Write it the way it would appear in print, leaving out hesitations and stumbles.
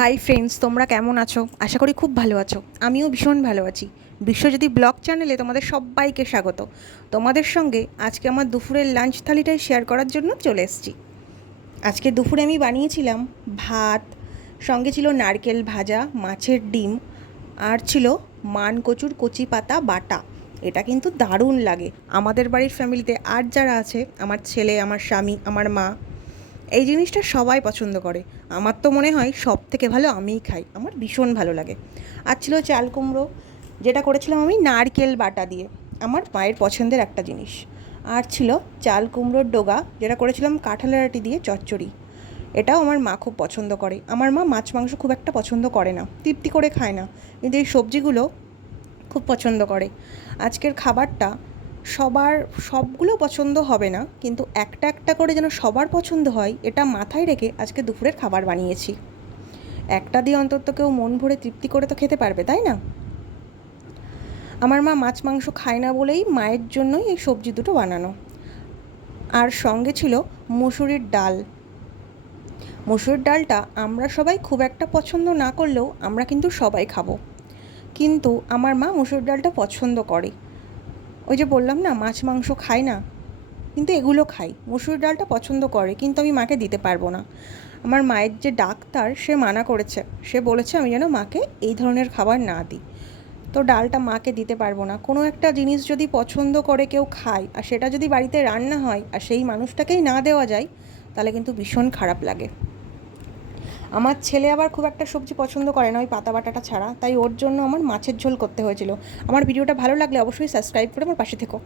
Hi friends, তোমরা কেমন আছো? আশা করি খুব ভালো আছো। আমিও ভীষণ ভালো আছি। বিশ্বজ্যোতি ব্লগ চ্যানেলে তোমাদের সবাইকে স্বাগত। তোমাদের সঙ্গে আজকে আমার দুপুরের লাঞ্চ থালিটাই শেয়ার করার জন্য চলে এসেছি। আজকে দুপুরে আমি বানিয়েছিলাম ভাত, সঙ্গে ছিল নারকেল ভাজা, মাছের ডিম, আর ছিল মান কচুর কচি পাতা বাটা। এটা কিন্তু দারুণ লাগে। আমাদের বাড়ির ফ্যামিলিতে আর যারা আছে, আমার ছেলে, আমার স্বামী, আমার মা, এই জিনিসটা সবাই পছন্দ করে। আমার তো মনে হয় সব থেকে ভালো আমিই খাই, আমার ভীষণ ভালো লাগে। আর ছিল চাল কুমড়ো, যেটা করেছিলাম আমি নারকেল বাটা দিয়ে, আমার মায়ের পছন্দের একটা জিনিস। আর ছিল চাল কুমড়োর ডোগা, যেটা করেছিলাম কাঁঠালের আটি দিয়ে চচ্চড়ি। এটাও আমার মা খুব পছন্দ করে। আমার মা মাছ মাংস খুব একটা পছন্দ করে না, তৃপ্তি করে খায় না, কিন্তু এই সবজিগুলো খুব পছন্দ করে। আজকের খাবারটা সবার সবগুলো পছন্দ হবে না, কিন্তু একটা একটা করে যেন সবার পছন্দ হয়, এটা মাথায় রেখে আজকে দুপুরের খাবার বানিয়েছি। একটা দিয়ে অন্তত কেউ মন ভরে তৃপ্তি করে তো খেতে পারবে, তাই না? আমার মা মাছ মাংস খায় না বলেই মায়ের জন্যই এই সবজি দুটো বানানো। আর সঙ্গে ছিল মুসুরির ডাল। মুসুরির ডালটা আমরা সবাই খুব একটা পছন্দ না করলেও আমরা কিন্তু সবাই খাবো। কিন্তু আমার মা মুসুর ডালটা পছন্দ করে। ওই যে বললাম না, মাছ মাংস খায় না, কিন্তু এগুলো খাই। মুসুর ডালটা পছন্দ করে, কিন্তু আমি মাকে দিতে পারবো না। আমার মায়ের যে ডাক্তার, সে মানা করেছে। সে বলেছে আমি যেন মাকে এই ধরনের খাবার না দিই। তো ডালটা মাকে দিতে পারবো না। কোনো একটা জিনিস যদি পছন্দ করে কেউ খায়, আর সেটা যদি বাড়িতে রান্না হয় আর সেই মানুষটাকেই না দেওয়া যায়, তাহলে কিন্তু ভীষণ খারাপ লাগে। আমার ছেলে আবার খুব একটা সবজি পছন্দ করে না, ওই পাতা বাটাটা ছাড়া, তাই ওর জন্য আমার মাছের ঝোল করতে হয়েছিল। আমার ভিডিওটা ভালো লাগলে অবশ্যই সাবস্ক্রাইব করে আমার পাশে থেকো।